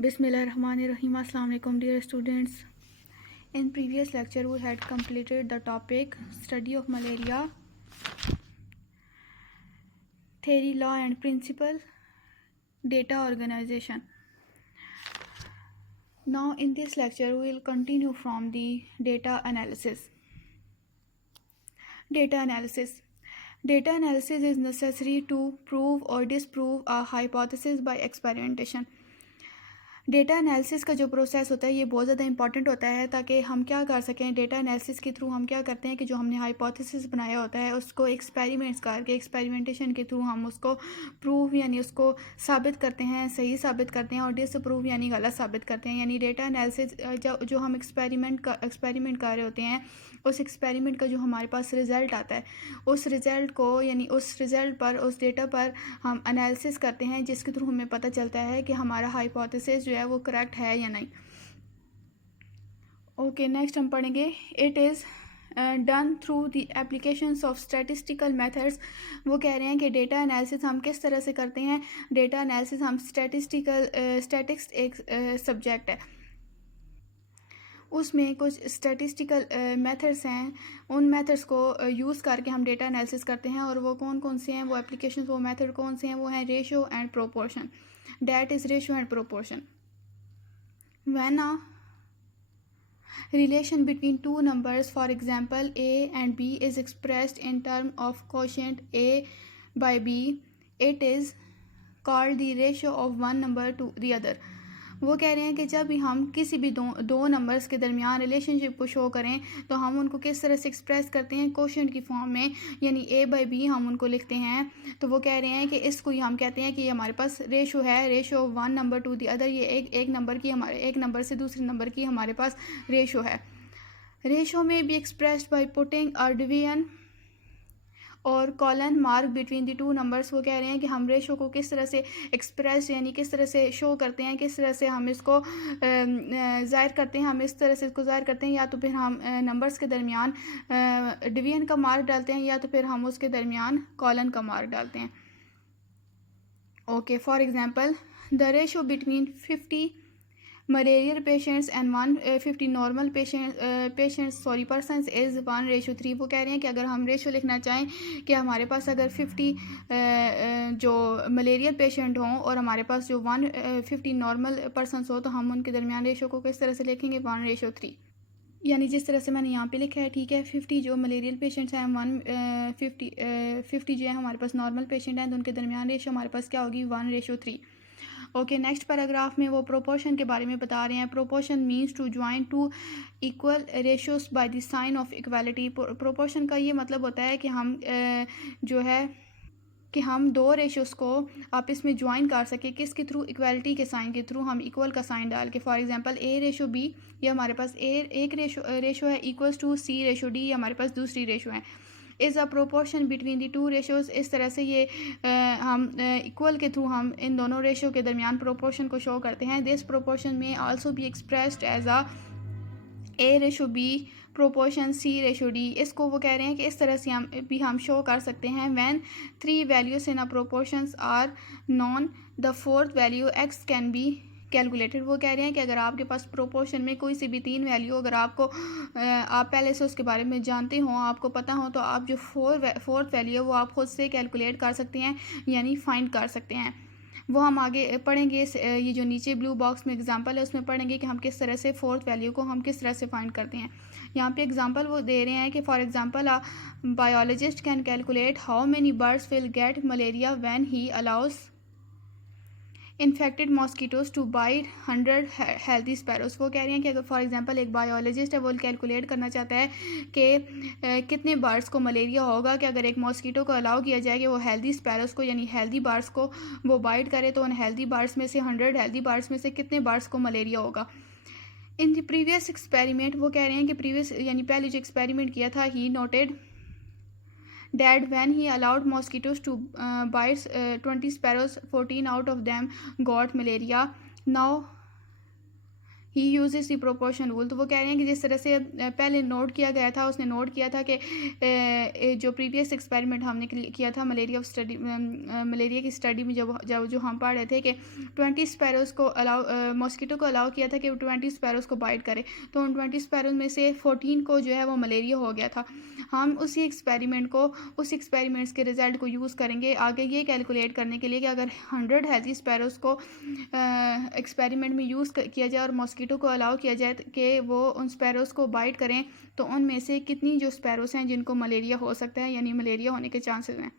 Bismillahirrahmanirrahim. Assalamu alaikum, dear students. In previous lecture, we had completed the topic study of malaria, theory, law, and principle, data organization. Now, in this lecture, we will continue from the data analysis. Data analysis. Data analysis is necessary to prove or disprove a hypothesis by experimentation. Data analysis का जो process होता है ये बहुत ज़्यादा important होता है ताकि हम क्या कर सकें। डेटा एनालिसिस के थ्रू हम क्या करते हैं कि जो हमने हाइपोथेसिस बनाया होता है उसको एक्सपेरिमेंट्स करके एक्सपेरिमेंटेशन के थ्रू हम उसको प्रूव यानी उसको साबित करते हैं, सही साबित करते हैं, और डिसप्रूव यानी गलत साबित करते हैं। यानी डेटा एनालिसिस जो हम एक्सपेरिमेंट कर रहे होते हैं उस एक्सपेरिमेंट का जो हमारे पास रिज़ल्ट आता है उस रिज़ल्ट को यानी उस रिज़ल्ट पर उस डेटा पर हम एनालिसिस करते हैं जिसके थ्रू हमें पता चलता है कि हमारा हाइपोथेसिस जो है वो करेक्ट है या नहीं। ओके, नेक्स्ट हम पढ़ेंगे it is done through the applications of statistical methods. वो कह रहे हैं कि डेटा एनालिसिस हम किस तरह से करते हैं। डेटा एनालिसिस हम स्टैटिस्टिक्स एक सब्जेक्ट है, उसमें कुछ स्टैटिस्टिकल मेथड्स हैं, उन मेथड्स को यूज़ करके हम डेटा एनालिसिस करते हैं। और वो कौन कौन से हैं, वो एप्लीकेशंस, वो मेथड कौन से हैं, वो हैं ratio and proportion. That is ratio and proportion. When a relation between two numbers, for example a and b, is expressed in terms of quotient a by b, it is called the ratio of one number to the other. वो कह रहे हैं कि जब भी हम किसी भी दो नंबर्स के दरमियान रिलेशनशिप को शो करें तो हम उनको किस तरह से एक्सप्रेस करते हैं, कोशेंट की फॉर्म में, यानी a बाई b हम उनको लिखते हैं। तो वो कह रहे हैं कि इसको हम कहते हैं कि ये हमारे पास रेशो है, ratio of one number to the other. ये एक नंबर की हमारे एक नंबर से दूसरे नंबर की हमारे पास रेशो है। Ratio may be expressed by putting a division or colon mark between the two numbers. वो कह रहे हैं कि हम रेशो को किस तरह से एक्सप्रेस यानी किस तरह से शो करते हैं, किस तरह से हम इसको ज़ाहिर करते हैं। हम इस तरह से इसको ज़ाहिर करते हैं या तो फिर हम नंबर्स के दरमियान डिवीजन का मार्क डालते हैं या तो फिर हम उसके दरमियान कॉलन का मार्क डालते हैं। Okay, for example the ratio between 50 malaria patients and 150 normal persons is 1:3। वो कह रहे हैं कि अगर हम रेशो लिखना चाहें कि हमारे पास अगर 50 जो मलेरिया पेशेंट हों और हमारे पास जो 150 नॉर्मल पर्सनस हो तो हम उनके दरमियान रेशो को किस तरह से लिखेंगे, 1:3। यानी जिस तरह से मैंने यहाँ पे लिखा है, ठीक है। 50 जो मलेरियल पेशेंट्स हैं, 50 जो है हमारे पास नॉर्मल पेशेंट हैं, तो उनके दरमियान रेशो हमारे पास क्या होगी, 1:3। ओके, नेक्स्ट पैराग्राफ में वो प्रोपोर्शन के बारे में बता रहे हैं। Proportion means to join two equal ratios by the sign of equality. Proportion का ये मतलब होता है कि हम जो है कि हम दो रेशियोज़ को आपस में ज्वाइन कर सके, किसके थ्रू, इक्वालिटी के साइन के थ्रू, हम इक्वल का साइन डाल के। फॉर एग्जांपल A/B, ये हमारे पास एक रेशो है, इक्वल्स टू C/D, ये हमारे पास दूसरी रेशो है। Is a proportion between the two ratios. इस तरह से ये हम इक्वल के थ्रू हम इन दोनों रेशो के दरमियान प्रोपोर्शन को शो करते हैं। दिस प्रोपोर्शन में also be expressed as A/B proportion C/D। इसको वो कह रहे हैं कि इस तरह से हम शो कर सकते हैं। When 3 values in a proportions are known, the fourth value x can be calculated. वो कह रहे हैं कि अगर आपके पास प्रोपोर्शन में कोई सी भी 3 वैल्यू, अगर आपको आप पहले से उसके बारे में जानते हो, आपको पता हो, तो आप जो फोर्थ वैल्यू है वो आप खुद से कैलकुलेट कर सकते हैं, यानी फाइंड कर सकते हैं। वो हम आगे पढ़ेंगे। ये जो नीचे ब्लू बॉक्स में एग्जांपल है उसमें पढ़ेंगे कि हम किस तरह से फोर्थ वैल्यू को हम किस तरह से फाइंड करते हैं। यहाँ पे एग्जांपल वो दे रहे हैं कि for example a biologist can calculate how many birds will get malaria when he allows infected mosquitoes to bite 100 healthy sparrows. वो कह रहे हैं कि अगर फॉर एग्जांपल एक बायोलॉजिस्ट है वो कैलकुलेट करना चाहता है कि कितने बर्ड्स को मलेरिया होगा कि अगर एक मॉस्किटो को अलाउ किया जाए कि वो हेल्दी स्पैरोज को यानी हेल्दी बर्ड्स को वो बाइट करे, तो उन हेल्दी बर्ड्स में से 100 हेल्दी बर्ड्स में से कितने बर्ड्स को मलेरिया होगा। इन द प्रीवियस एक्सपेरिमेंट, वो कह रहे हैं कि प्रीवियस यानी पहले जो एक्सपेरिमेंट किया था, he noted that when he allowed mosquitoes to bite 20 sparrows, 14 out of them got malaria. Now he uses the proportion rule. तो वो कह रहे हैं कि जिस तरह से पहले नोट किया गया था, उसने नोट किया था कि जो प्रीवियस एक्सपेरिमेंट हमने किया था मलेरिया की स्टडी में, जब जब जो हम पढ़ रहे थे कि 20 स्पैरोज़ को मॉस्किटो को अलाउ किया था कि वो 20 स्पैरोज़ को बाइट करे, तो उन 20 स्पैरोज़ में से 14 को जो है वो मलेरिया हो गया था। हम उस एक्सपेरिमेंट्स के रिज़ल्ट को यूज़ करेंगे आगे ये कैलकुलेट करने के लिए कि अगर 100 हेल्थी स्पैरोज़ को एक्सपेरिमेंट में यूज़ किया जाए और मॉस्किटो को अलाउ किया जाए कि वो उन स्पैरोज़ को बाइट करें, तो उनमें से कितनी जो स्पैरोज़ हैं जिनको मलेरिया हो सकता है, यानी मलेरिया होने के चांसेस हैं।